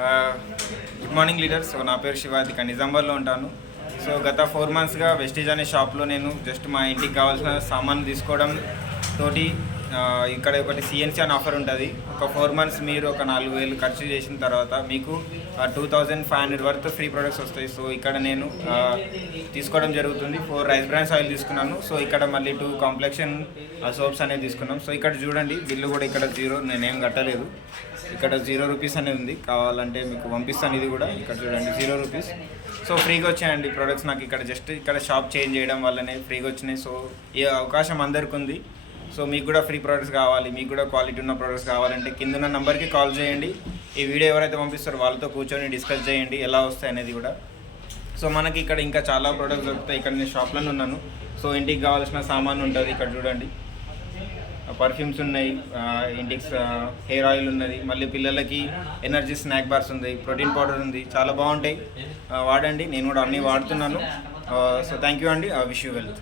Good morning leaders. So నా పేరు శివాది, ఇక్కడ నిజామాబాద్లో ఉంటాను. సో గత 4 monthsగా వెస్టీజ్ అనే షాప్లో నేను జస్ట్ మా ఇంటికి కావాల్సిన సామాన్లు తీసుకోవడం తోటి ఇక్కడ ఒకటి సిఎన్సీ అని ఆఫర్ ఉంటుంది. ఒక 4 months మీరు ఒక 4,000 ఖర్చు చేసిన తర్వాత మీకు 2,500 వర్త్ ఫ్రీ ప్రొడక్ట్స్ వస్తాయి. సో ఇక్కడ నేను తీసుకోవడం జరుగుతుంది. 4 రైస్ బ్రాండ్స్ ఆయిల్ తీసుకున్నాను. సో ఇక్కడ మళ్ళీ 2 కాంప్లెక్షన్ సోప్స్ అనేది తీసుకున్నాం. సో ఇక్కడ చూడండి, బిల్లు కూడా ఇక్కడ 0, నేనేం కట్టలేదు. ఇక్కడ 0 రూపీస్ అనేది ఉంది. కావాలంటే మీకు పంపిస్తాను. ఇది కూడా ఇక్కడ చూడండి 0 రూపీస్. సో ఫ్రీగా వచ్చాయండి ప్రొడక్ట్స్ నాకు. ఇక్కడ జస్ట్ ఇక్కడ షాప్ చేంజ్ చేయడం వల్లనే ఫ్రీగా వచ్చినాయి. సో ఈ అవకాశం అందరికీ ఉంది. సో మీకు కూడా ఫ్రీ ప్రొడక్ట్స్ కావాలి, మీకు కూడా క్వాలిటీ ఉన్న ప్రొడక్ట్స్ కావాలంటే కింద ఉన్న నెంబర్కి కాల్ చేయండి. ఈ వీడియో ఎవరైతే పంపిస్తారో వాళ్ళతో కూర్చొని డిస్కస్ చేయండి ఎలా వస్తాయి అనేది కూడా. సో మనకి ఇక్కడ ఇంకా చాలా ప్రొడక్ట్స్ దొరుకుతాయి. ఇక్కడ నేను షాప్లోనే ఉన్నాను. సో ఇంటికి కావాల్సిన సామాన్ ఉంటుంది. ఇక్కడ చూడండి, పర్ఫ్యూమ్స్ ఉన్నాయి, ఇంటికి హెయిర్ ఆయిల్ ఉన్నది, మళ్ళీ పిల్లలకి ఎనర్జీ స్నాక్ బార్స్ ఉంది, ప్రోటీన్ పౌడర్ ఉంది. చాలా బాగుంటాయి, వాడండి. నేను కూడా అన్నీ వాడుతున్నాను. సో థ్యాంక్ యూ అండి. Wish you wealth.